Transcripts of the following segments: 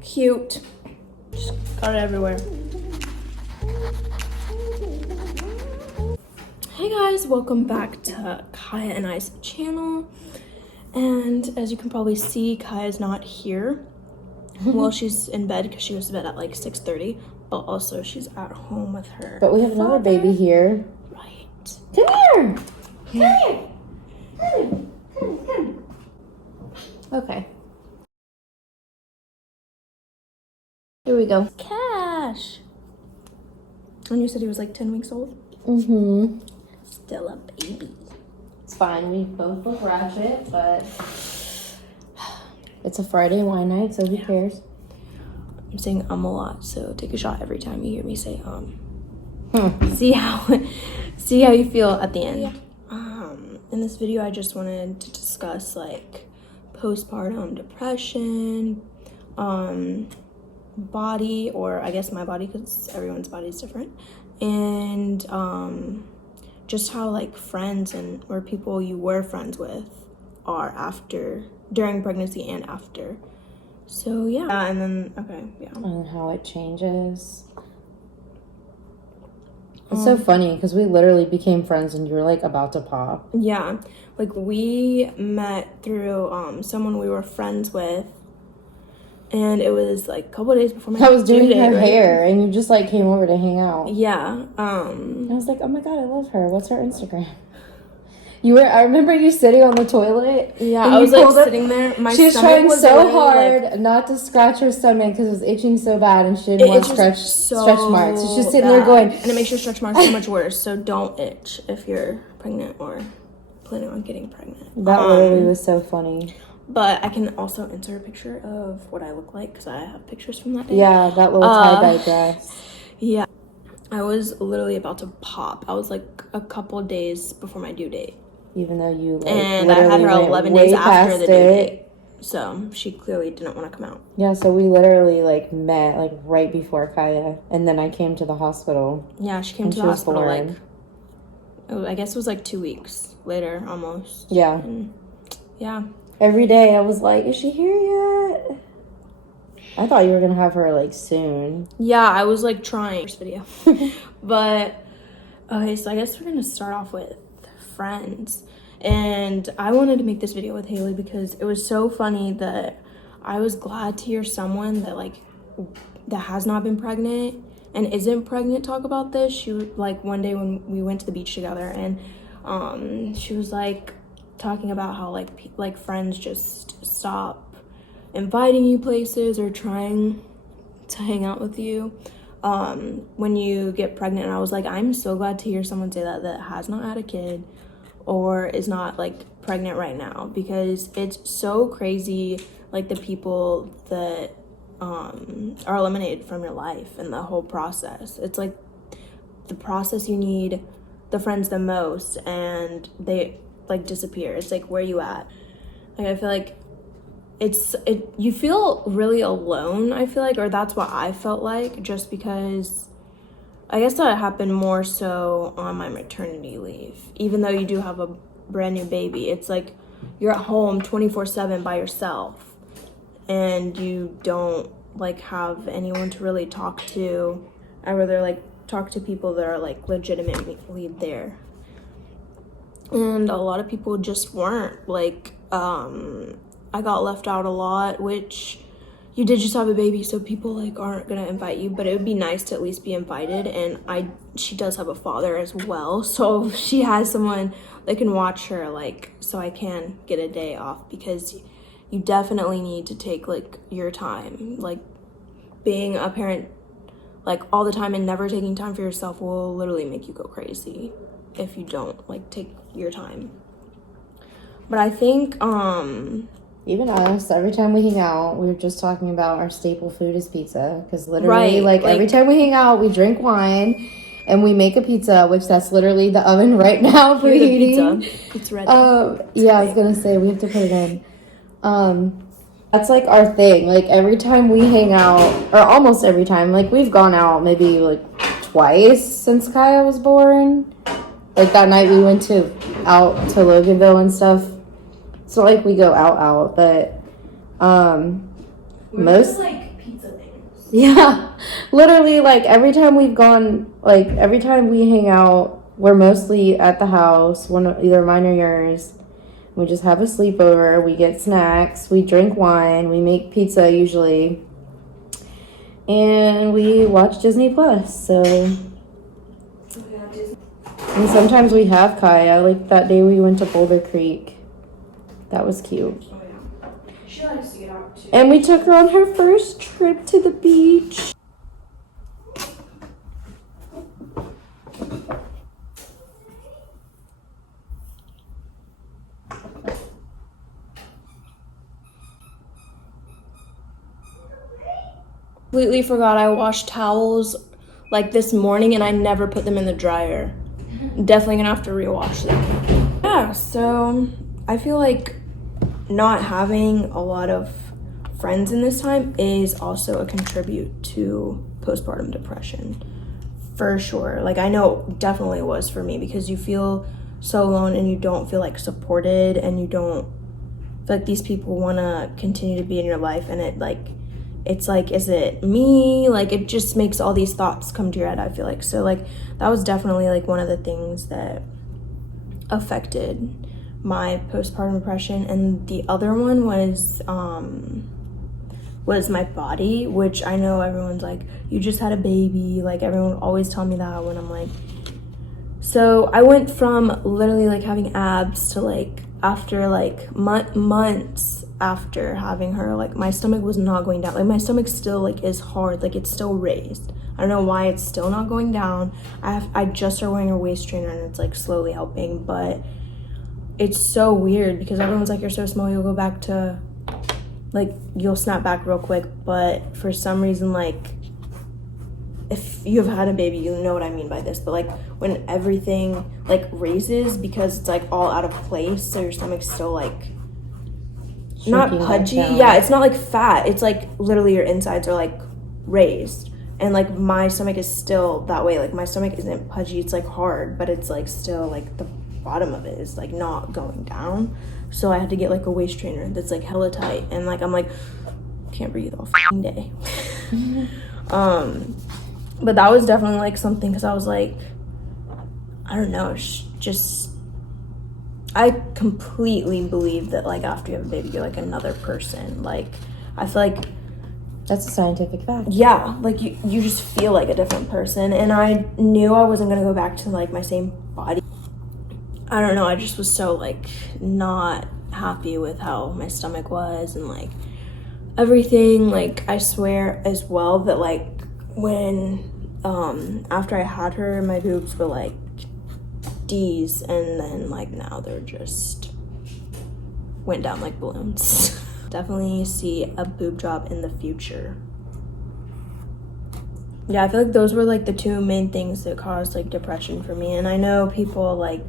Cute. Just got it everywhere. Hey guys, welcome back to Kaya and I's channel. And as you can probably see, Kaya's not here. Well, she's in bed because she goes to bed at like 6:30, but also she's at home with her. But we have another baby here. Right. Come here. Come here. Come. Okay. Here we go. Cash. And you said he was like 10 weeks old? Mm-hmm. Still a baby. It's fine. We both look ratchet, but it's a Friday wine night, so who cares? I'm saying a lot, so take a shot every time you hear me say See how you feel at the end. Yeah. In this video, I just wanted to discuss like postpartum depression, body, or I guess my body, because everyone's body is different, and just how like friends or people you were friends with are during pregnancy and after. So yeah, and then And how it changes. It's so funny because we literally became friends and you were like about to pop. Yeah, like we met through someone we were friends with, and it was like a couple of days before my I was doing her right? hair and you just like came over to hang out. Yeah. I was like, oh my god, I love her. What's her Instagram? I remember you sitting on the toilet. Yeah, I was like sitting there. She was trying so hard not to scratch her stomach because it was itching so bad and she didn't want stretch marks. So she's sitting there going. And it makes your stretch marks so much worse. So don't itch if you're pregnant or planning on getting pregnant. That literally was so funny. But I can also insert a picture of what I look like because I have pictures from that day. Yeah, that little tie-dye dress. Yeah. I was literally about to pop. I was like a couple days before my due date. Even though you like, and I had her 11 days after the due date. So she clearly didn't want to come out. Yeah, so we literally like met like right before Kaya. And then I came to the hospital. Yeah, she came to the hospital I guess it was like 2 weeks later almost. Yeah. And yeah. Every day I was like, is she here yet? I thought you were going to have her like soon. Yeah, I was like trying this video. But okay, so I guess we're going to start off with friends. And I wanted to make this video with Haley because it was so funny that I was glad to hear someone that has not been pregnant and isn't pregnant talk about this. She like one day when we went to the beach together, and she was like talking about how like friends just stop inviting you places or trying to hang out with you when you get pregnant. And I was like, I'm so glad to hear someone say that has not had a kid or is not like pregnant right now, because it's so crazy like the people that are eliminated from your life and the whole process. It's like the process you need the friends the most and they like disappear. It's like, where you at? Like I feel like you feel really alone, I feel like, or that's what I felt like, just because I guess that happened more so on my maternity leave. Even though you do have a brand new baby, it's like you're at home 24/7 by yourself and you don't like have anyone to really talk to. I rather like talk to people that are like legitimately there. And a lot of people just weren't. Like I got left out a lot, which you did just have a baby, so people like aren't gonna invite you, but it would be nice to at least be invited. And she does have a father as well, so she has someone that can watch her, like, so I can get a day off, because you definitely need to take like your time. Like being a parent like all the time and never taking time for yourself will literally make you go crazy if you don't like take your time. But I think even us, every time we hang out, we were just talking about our staple food is pizza. Because literally, like every time we hang out, we drink wine and we make a pizza, which that's literally the oven right now for eating. It's ready. Yeah, I was going to say, we have to put it in. That's like our thing. Like every time we hang out, or almost every time, like we've gone out maybe like twice since Kaya was born. Like that night we went out to Loganville and stuff. It's not like we go out, but Most like pizza things. Yeah, literally, like every time we hang out, we're mostly at the house, either mine or yours. We just have a sleepover. We get snacks. We drink wine. We make pizza usually, and we watch Disney Plus. So, and sometimes we have Kaya. Like that day we went to Boulder Creek. That was cute. Oh yeah. She likes to get out too. And we took her on her first trip to the beach. Completely forgot I washed towels like this morning and I never put them in the dryer. Definitely gonna have to rewash them. Yeah, so I feel like not having a lot of friends in this time is also a contribute to postpartum depression. For sure. Like I know definitely it was for me because you feel so alone and you don't feel like supported and you don't feel like these people want to continue to be in your life, and it's like, is it me? Like it just makes all these thoughts come to your head, I feel like. So like that was definitely like one of the things that affected my postpartum depression. And the other one was my body, which I know everyone's like, you just had a baby. Like everyone would always tell me that when I'm like, so I went from literally like having abs to like after like months after having her, like my stomach was not going down. Like my stomach still like is hard, like it's still raised. I don't know why it's still not going down. I just started wearing a waist trainer and it's like slowly helping, but it's so weird because everyone's like, you're so small, you'll go back to like you'll snap back real quick. But for some reason, like if you've had a baby, you know what I mean by this, but like when everything like raises because it's like all out of place, so your stomach's still like not pudgy. Yeah, it's not like fat. It's like literally your insides are like raised. And like my stomach is still that way. Like my stomach isn't pudgy. It's like hard, but it's like still like the bottom of it is like not going down. So I had to get like a waist trainer that's like hella tight. And like I'm like can't breathe all f***ing day. But that was definitely like something because I was like, I don't know, just I completely believe that like after you have a baby you're like another person. Like I feel like That's a scientific fact. yeah, like you just feel like a different person. And I knew I wasn't gonna go back to like my same body. I don't know, I just was so like not happy with how my stomach was and like everything. Like I swear as well that like when after I had her my boobs were like D's, and then like now they're just went down like balloons. Definitely see a boob job in the future. Yeah, I feel like those were like the two main things that caused like depression for me. And I know people like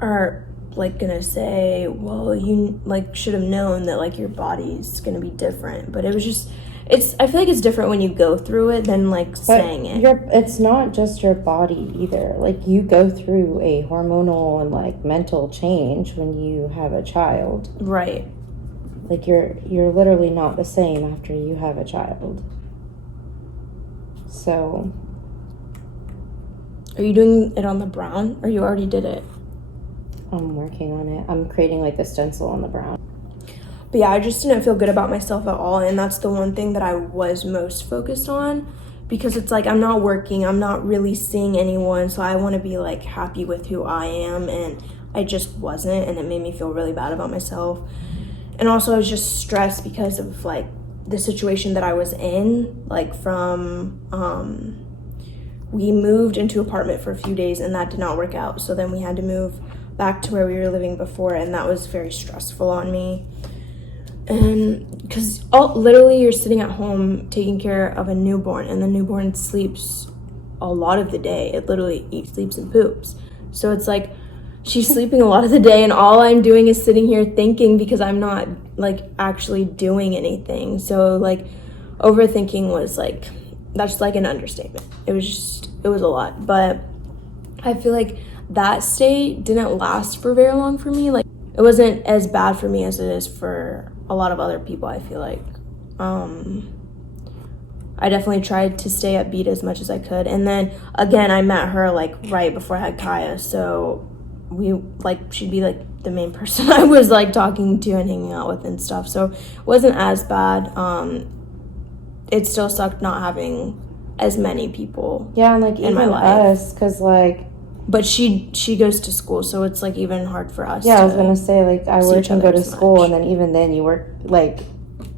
are like gonna say, well, you like should have known that like your body's gonna be different, but it was just I feel like it's different when you go through it than like saying it. It's not just your body either. Like you go through a hormonal and like mental change when you have a child. Right. Like you're literally not the same after you have a child. So Are you doing it on the brown or you already did it? I'm working on it. I'm creating like the stencil on the brown. But yeah, I just didn't feel good about myself at all. And that's the one thing that I was most focused on, because it's like I'm not working, I'm not really seeing anyone. So I want to be like happy with who I am. And I just wasn't. And it made me feel really bad about myself. And also I was just stressed because of like the situation that I was in. Like from, we moved into an apartment for a few days and that did not work out. So then we had to move back to where we were living before. And that was very stressful on me. And because literally you're sitting at home taking care of a newborn, and the newborn sleeps a lot of the day. It literally eats, sleeps, and poops. So it's like she's sleeping a lot of the day, and all I'm doing is sitting here thinking because I'm not like actually doing anything. So like overthinking was like, that's like an understatement. It was a lot. But I feel like that state didn't last for very long for me. Like it wasn't as bad for me as it is for a lot of other people, I feel like. I definitely tried to stay upbeat as much as I could. And then, again, I met her, like, right before I had Kaya. So, she'd be, like, the main person I was, like, talking to and hanging out with and stuff. So, it wasn't as bad. It still sucked not having as many people and, like, in my even life. us, because, like... But she goes to school, so it's, like, even hard for us. Yeah, I was going to say, like, I work and go to school, much. and then even then you work, like...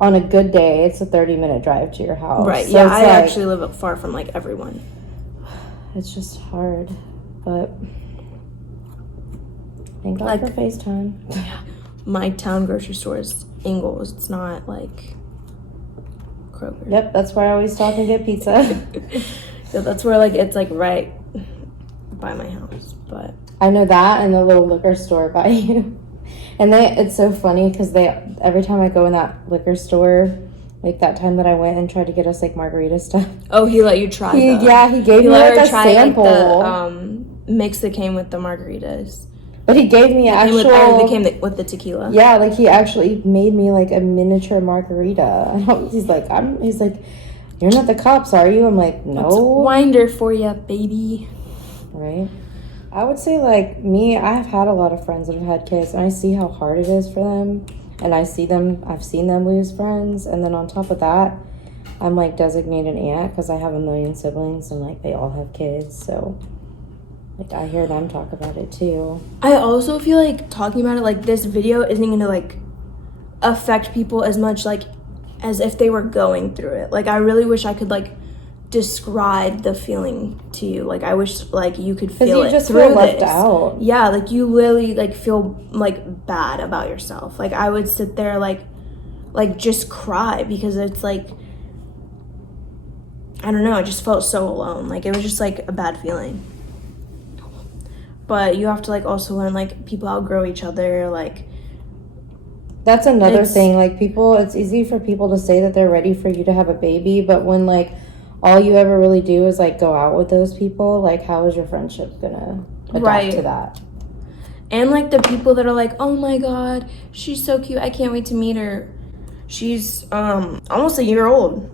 On a good day, it's a 30-minute drive to your house. Right, so yeah, I actually live far from, like, everyone. It's just hard, but thank God for FaceTime. Yeah, my town grocery store is Ingles. It's not, like, Kroger. Yep, that's where I always stop and get pizza. So that's where, like, it's, like, right by my house, but... I know that and the little liquor store by you. And it's so funny because every time I go in that liquor store, like that time that I went and tried to get us like margarita stuff. Oh, he let you try. He gave me like a sample. Like, the mix that came with the margaritas. But he gave me actual. They came with the tequila. Yeah, like he actually made me like a miniature margarita. He's like, you're not the cops, are you? I'm like, no. That's winder for you, baby. Right. I would say, like, me, I have had a lot of friends that have had kids, and I see how hard it is for them, and I've seen them lose friends, and then on top of that, I'm, like, designated aunt, because I have a million siblings, and, like, they all have kids, so, like, I hear them talk about it, too. I also feel like talking about it, like, this video isn't going to, like, affect people as much, like, as if they were going through it. Like, I really wish I could, like, describe the feeling to you. Like, I wish, like, you could feel it through feel left out. Yeah, like, you literally, like, feel, like, bad about yourself. Like, I would sit there, like just cry because it's, like, I don't know, I just felt so alone. Like, it was just, like, a bad feeling. But you have to, like, also learn, like, people outgrow each other, like... That's another thing. Like, it's easy for people to say that they're ready for you to have a baby, but when, like, all you ever really do is, like, go out with those people, like, how is your friendship gonna adapt to that? And, like, the people that are like, oh, my God, she's so cute. I can't wait to meet her. She's almost a year old.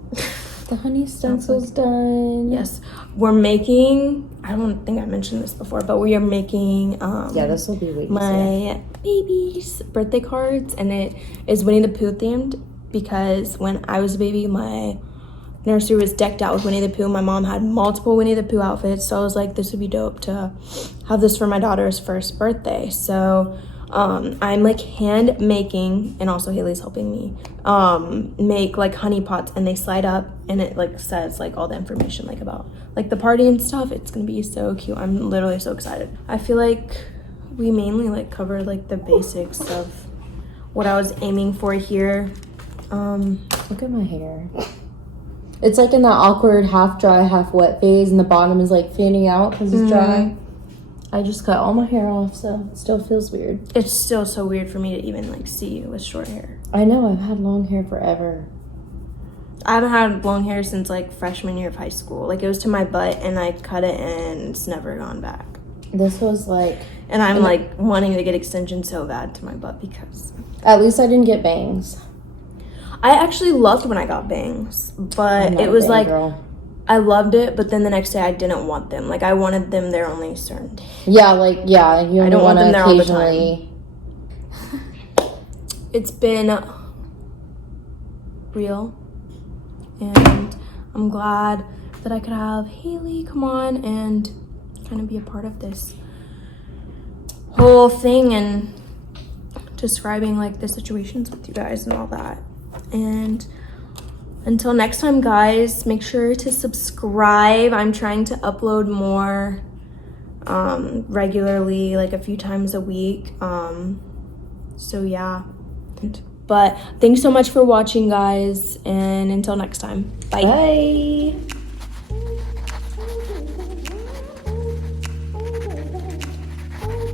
The honey stencil's done. Yes. We're making, I don't think I mentioned this before, but we are making yeah, this will be way my baby's birthday cards, and it is Winnie the Pooh themed because when I was a baby, my nursery was decked out with Winnie the Pooh. My mom had multiple Winnie the Pooh outfits, so I was like, this would be dope to have this for my daughter's first birthday. So I'm like hand making, and also Haley's helping me make like honey pots, and they slide up and it like says like all the information like about like the party and stuff. It's gonna be so cute. I'm literally so excited. I feel like we mainly like covered like the basics of what I was aiming for here. Look at my hair. It's like in that awkward half dry, half wet phase, and the bottom is like fanning out because it's dry. I just cut all my hair off, so it still feels weird. It's still so weird for me to even like see you with short hair. I know, I've had long hair forever. I haven't had long hair since like freshman year of high school. Like it was to my butt and I cut it and it's never gone back. This was like... And I'm like wanting to get extensions so bad to my butt because... At least I didn't get bangs. I actually loved when I got bangs, but it was like... Girl. I loved it, but then the next day I didn't want them. Like, I wanted them there only a certain day. Yeah, like, yeah, you I don't want them there all the time. It's been real, and I'm glad that I could have Haley come on and kind of be a part of this whole thing and describing, like, the situations with you guys and all that. And... until next time, guys, make sure to subscribe. I'm trying to upload more regularly, like a few times a week. So, yeah. But thanks so much for watching, guys. And until next time, bye. Bye.